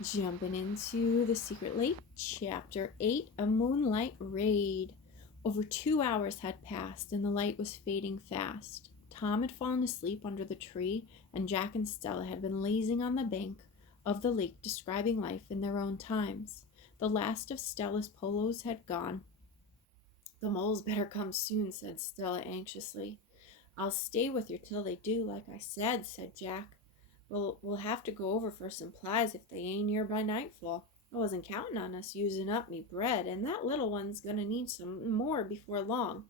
Jumping into the Secret Lake, Chapter 8, A Moonlight Raid. Over 2 hours had passed, and the light was fading fast. Tom had fallen asleep under the tree, and Jack and Stella had been lazing on the bank of the lake, describing life in their own times. The last of Stella's polos had gone. The moles better come soon, said Stella anxiously. I'll stay with you till they do, like I said Jack. We'll have to go over for supplies if they ain't here by nightfall. I wasn't counting on us using up me bread, and that little one's gonna need some more before long.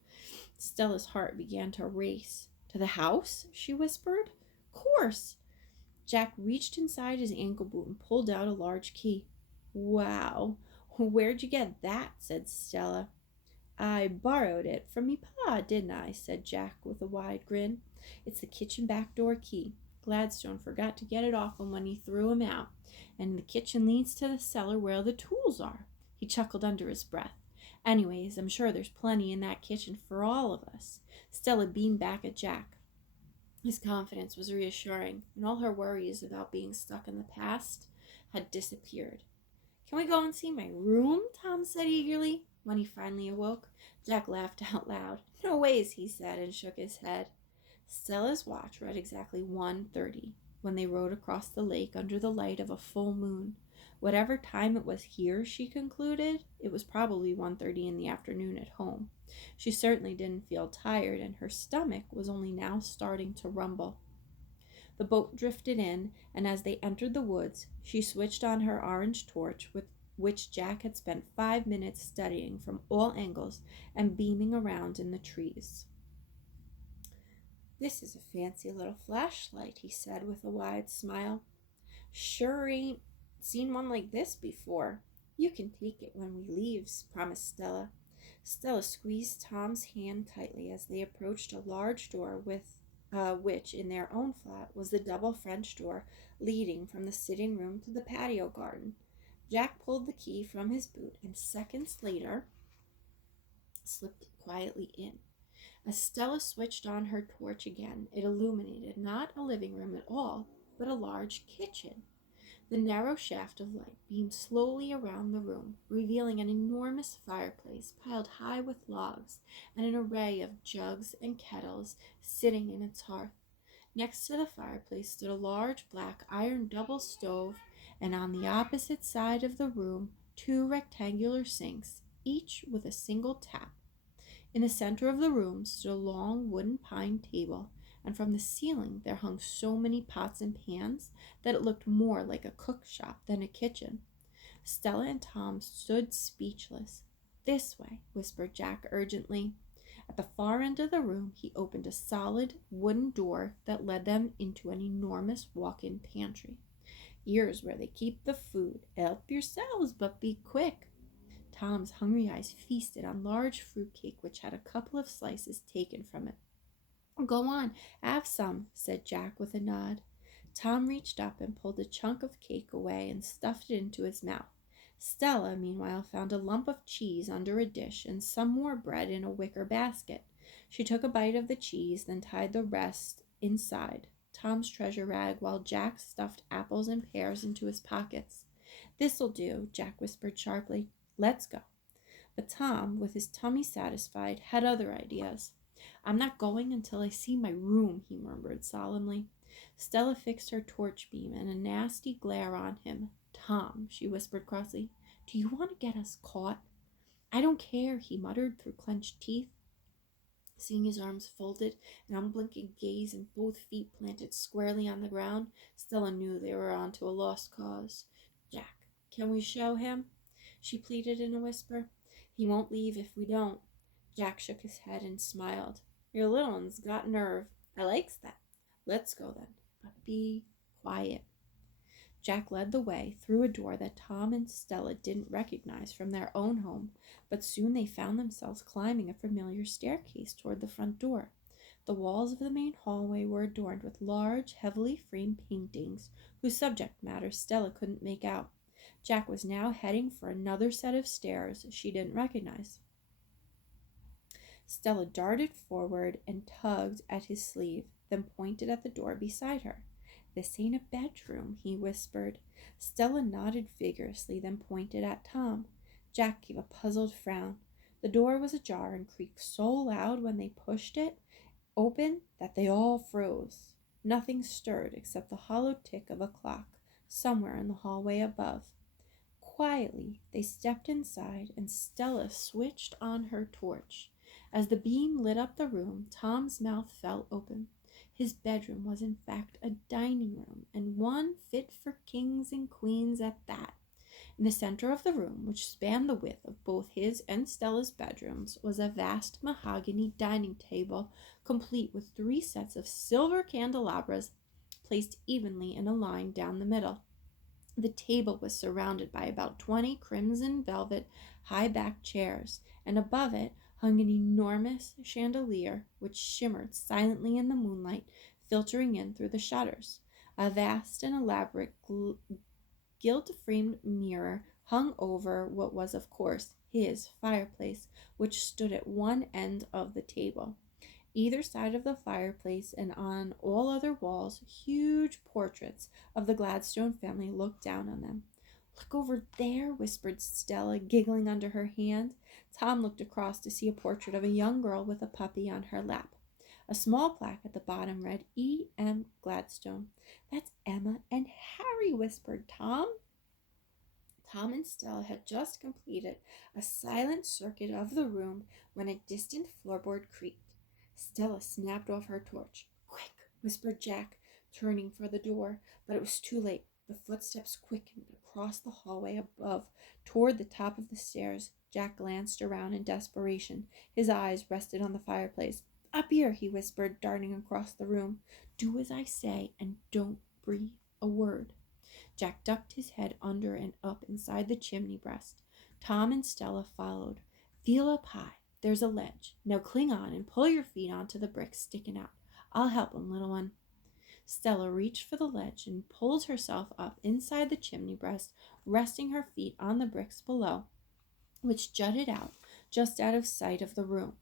Stella's heart began to race. To the house? She whispered. Course. Jack reached inside his ankle boot and pulled out a large key. Wow, where'd you get that? Said Stella. I borrowed it from me pa, didn't I? Said Jack with a wide grin. It's the kitchen back door key. Gladstone forgot to get it off him when he threw him out, and the kitchen leads to the cellar where the tools are. He chuckled under his breath. Anyways, I'm sure there's plenty in that kitchen for all of us. Stella beamed back at Jack. His confidence was reassuring, and all her worries about being stuck in the past had disappeared. Can we go and see my room? Tom said eagerly when he finally awoke. Jack laughed out loud. No ways, he said, and shook his head. Stella's watch read exactly 1:30 when they rode across the lake under the light of a full moon. Whatever time it was here, she concluded, it was probably 1:30 in the afternoon at home. She certainly didn't feel tired, and her stomach was only now starting to rumble. The boat drifted in, and as they entered the woods, she switched on her orange torch, with which Jack had spent 5 minutes studying from all angles and beaming around in the trees. This is a fancy little flashlight, he said with a wide smile. Sure ain't seen one like this before. You can take it when we leaves, promised Stella. Stella squeezed Tom's hand tightly as they approached a large door which, in their own flat, was the double French door leading from the sitting room to the patio garden. Jack pulled the key from his boot and seconds later slipped it quietly in. As Stella switched on her torch again, it illuminated not a living room at all, but a large kitchen. The narrow shaft of light beamed slowly around the room, revealing an enormous fireplace piled high with logs and an array of jugs and kettles sitting in its hearth. Next to the fireplace stood a large black iron double stove, and on the opposite side of the room, two rectangular sinks, each with a single tap. In the center of the room stood a long wooden pine table, and from the ceiling there hung so many pots and pans that it looked more like a cook shop than a kitchen. Stella and Tom stood speechless. This way, whispered Jack urgently. At the far end of the room, he opened a solid wooden door that led them into an enormous walk-in pantry. Here's where they keep the food. Help yourselves, but be quick. Tom's hungry eyes feasted on large fruit cake which had a couple of slices taken from it. Go on, have some, said Jack with a nod. Tom reached up and pulled a chunk of cake away and stuffed it into his mouth. Stella, meanwhile, found a lump of cheese under a dish and some more bread in a wicker basket. She took a bite of the cheese, then tied the rest inside Tom's treasure rag, while Jack stuffed apples and pears into his pockets. This'll do, Jack whispered sharply. Let's go. But Tom, with his tummy satisfied, had other ideas. I'm not going until I see my room, he murmured solemnly. Stella fixed her torch beam and a nasty glare on him. Tom, she whispered crossly, do you want to get us caught? I don't care, he muttered through clenched teeth. Seeing his arms folded, an unblinking gaze, and both feet planted squarely on the ground, Stella knew they were on to a lost cause. Jack, can we show him? She pleaded in a whisper. He won't leave if we don't. Jack shook his head and smiled. Your little one's got nerve. I likes that. Let's go then, but be quiet. Jack led the way through a door that Tom and Stella didn't recognize from their own home, but soon they found themselves climbing a familiar staircase toward the front door. The walls of the main hallway were adorned with large, heavily framed paintings whose subject matter Stella couldn't make out. Jack was now heading for another set of stairs she didn't recognize. Stella darted forward and tugged at his sleeve, then pointed at the door beside her. "This ain't a bedroom," he whispered. Stella nodded vigorously, then pointed at Tom. Jack gave a puzzled frown. The door was ajar and creaked so loud when they pushed it open that they all froze. Nothing stirred except the hollow tick of a clock somewhere in the hallway above. Quietly, they stepped inside, and Stella switched on her torch. As the beam lit up the room, Tom's mouth fell open. His bedroom was in fact a dining room, and one fit for kings and queens at that. In the center of the room, which spanned the width of both his and Stella's bedrooms, was a vast mahogany dining table, complete with 3 sets of silver candelabras placed evenly in a line down the middle. The table was surrounded by about 20 crimson velvet high-backed chairs, and above it hung an enormous chandelier which shimmered silently in the moonlight filtering in through the shutters. A vast and elaborate gilt-framed mirror hung over what was, of course, his fireplace, which stood at one end of the table. Either side of the fireplace and on all other walls, huge portraits of the Gladstone family looked down on them. "Look over there," whispered Stella, giggling under her hand. Tom looked across to see a portrait of a young girl with a puppy on her lap. A small plaque at the bottom read, "E. M. Gladstone." "That's Emma and Harry," whispered Tom. Tom and Stella had just completed a silent circuit of the room when a distant floorboard creaked. Stella snapped off her torch. "Quick," whispered Jack, turning for the door, but it was too late. The footsteps quickened across the hallway above toward the top of the stairs. Jack glanced around in desperation. His eyes rested on the fireplace. "Up here," he whispered, darting across the room. "Do as I say and don't breathe a word." Jack ducked his head under and up inside the chimney breast. Tom and Stella followed. "Feel up high. There's a ledge. Now cling on and pull your feet onto the bricks sticking out. I'll help 'em, little one." Stella reached for the ledge and pulled herself up inside the chimney breast, resting her feet on the bricks below, which jutted out just out of sight of the room.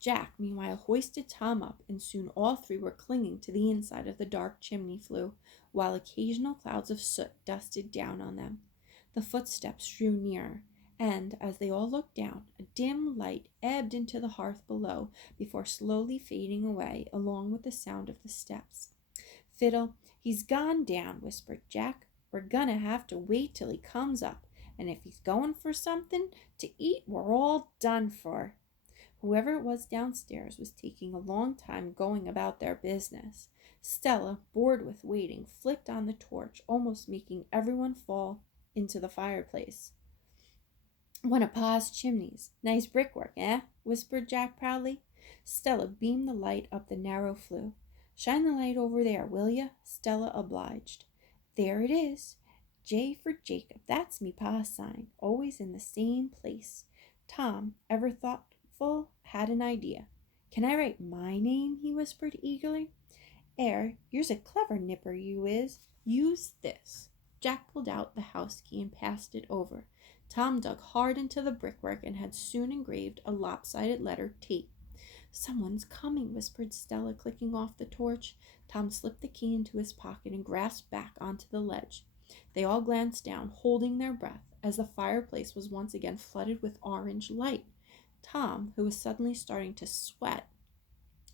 Jack, meanwhile, hoisted Tom up, and soon all 3 were clinging to the inside of the dark chimney flue, while occasional clouds of soot dusted down on them. The footsteps drew nearer, and as they all looked down, a dim light ebbed into the hearth below before slowly fading away along with the sound of the steps. "Fiddle, he's gone down," whispered Jack. "We're gonna have to wait till he comes up, and if he's going for something to eat, we're all done for." Whoever it was downstairs was taking a long time going about their business. Stella, bored with waiting, flicked on the torch, almost making everyone fall into the fireplace. "One of Pa's chimneys. Nice brickwork, eh?" whispered Jack proudly. Stella beamed the light up the narrow flue. "Shine the light over there, will ya?" Stella obliged. "There it is. J for Jacob. That's me Pa's sign, always in the same place." Tom, ever thoughtful, had an idea. "Can I write my name?" he whispered eagerly. You're a clever nipper, you is. Use this." Jack pulled out the house key and passed it over. Tom dug hard into the brickwork and had soon engraved a lopsided letter T. "Someone's coming," whispered Stella, clicking off the torch. Tom slipped the key into his pocket and grasped back onto the ledge. They all glanced down, holding their breath, as the fireplace was once again flooded with orange light. Tom, who was suddenly starting to sweat,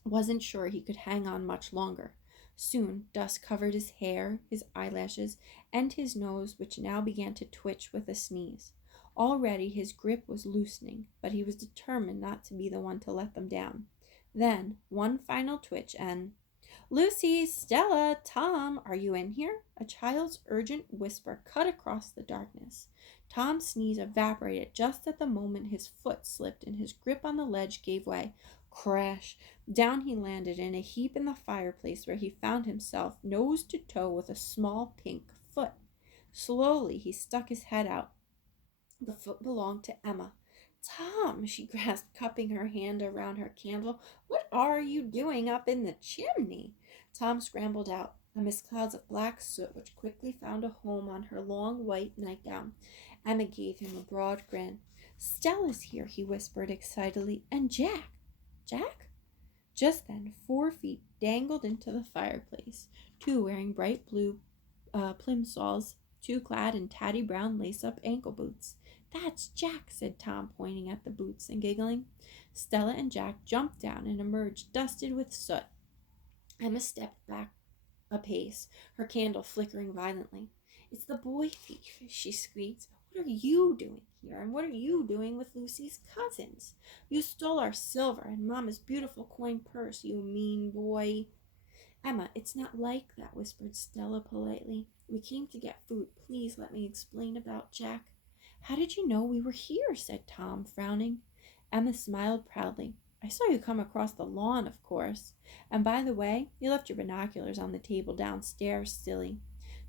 wasn't sure he could hang on much longer. Soon dust covered his hair, his eyelashes, and his nose, which now began to twitch with a sneeze. Already his grip was loosening, but he was determined not to be the one to let them down. Then one final twitch and, "Lucy, Stella, Tom, are you in here?" A child's urgent whisper cut across the darkness. Tom's sneeze evaporated just at the moment his foot slipped and his grip on the ledge gave way. Crash! Down he landed in a heap in the fireplace, where he found himself nose to toe with a small pink foot. Slowly he stuck his head out. The foot belonged to Emma. "Tom," she gasped, cupping her hand around her candle, "what are you doing up in the chimney?" Tom scrambled out, amidst clouds of black soot, which quickly found a home on her long white nightgown. Emma gave him a broad grin. "Stella's here," he whispered excitedly, "and Jack." "Jack?" Just then 4 feet dangled into the fireplace, two wearing bright blue plimsolls, two clad in tatty brown lace-up ankle boots. "That's Jack," said Tom, pointing at the boots and giggling. Stella and Jack jumped down and emerged dusted with soot. Emma stepped back a pace, her candle flickering violently. "It's the boy thief," she squeaked. "What are you doing here, and what are you doing with Lucy's cousins? You stole our silver and Mamma's beautiful coin purse, you mean boy." "Emma, it's not like that," whispered Stella politely. "We came to get food. Please let me explain about Jack." "How did you know we were here?" said Tom, frowning. Emma smiled proudly. "I saw you come across the lawn, of course. And by the way, you left your binoculars on the table downstairs, silly."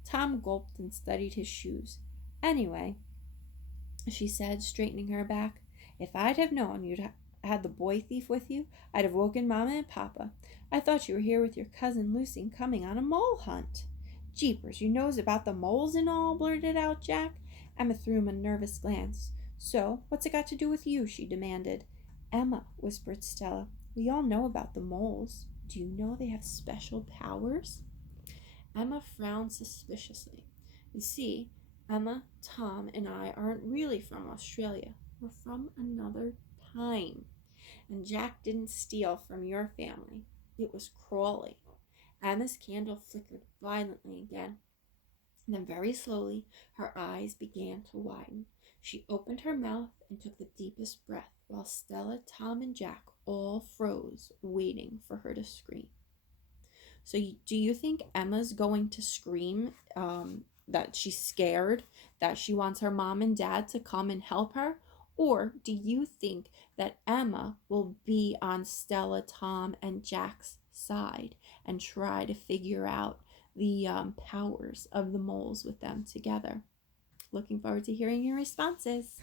Tom gulped and studied his shoes. "Anyway," she said, straightening her back, "if I'd have known you'd had the boy thief with you, I'd have woken Mamma and Papa. I thought you were here with your cousin Lucy and coming on a mole hunt." "Jeepers, you knows about the moles and all?" blurted out Jack. Emma threw him a nervous glance. "So, what's it got to do with you?" she demanded. "Emma," whispered Stella, "we all know about the moles. Do you know they have special powers?" Emma frowned suspiciously. "You see, Emma, Tom, and I aren't really from Australia. We're from another time. And Jack didn't steal from your family. It was Crawley." Emma's candle flickered violently again. Then very slowly her eyes began to widen. She opened her mouth and took the deepest breath, while Stella, Tom, and Jack all froze, waiting for her to scream. So do you think Emma's going to scream that she's scared, that she wants her mom and dad to come and help her? Or do you think that Emma will be on Stella, Tom, and Jack's side and try to figure out the powers of the moles with them together? Looking forward to hearing your responses.